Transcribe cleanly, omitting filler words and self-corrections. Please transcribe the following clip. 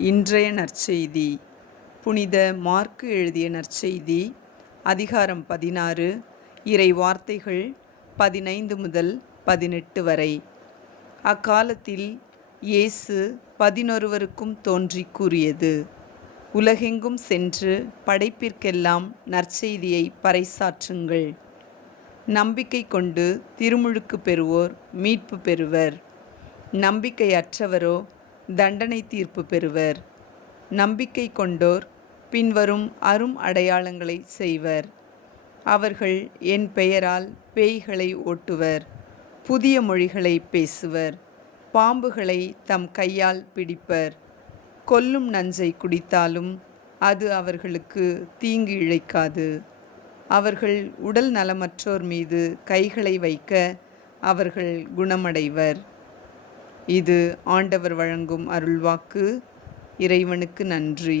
இன்றைய நற்செய்தி புனித மார்க்கு எழுதிய நற்செய்தி அதிகாரம் 16 இறை வார்த்தைகள் 15 முதல் 18 வரை. அக்காலத்தில் இயேசு 11 தோன்றி கூறியது: உலகெங்கும் சென்று படைப்பிற்கெல்லாம் நற்செய்தியை பறைசாற்றுங்கள். நம்பிக்கை கொண்டு திருமுழுக்கு பெறுவோர் மீட்பு பெறுவர். நம்பிக்கையற்றவரோ தண்டனை தீர்ப்பு பெறுவர். நம்பிக்கை கொண்டோர் பின்வரும் அரும் அடையாளங்களை செய்வர். அவர்கள் என் பெயரால் பேய்களை ஓட்டுவர், புதிய மொழிகளை பேசுவர், பாம்புகளை தம் கையால் பிடிப்பர், கொல்லும் நஞ்சை குடித்தாலும் அது அவர்களுக்கு தீங்கு இழைக்காது. அவர்கள் உடல் நலமற்றோர் மீது கைகளை வைக்க அவர்கள் குணமடைவர். இது ஆண்டவர் வழங்கும் அருள்வாக்கு. இறைவனுக்கு நன்றி.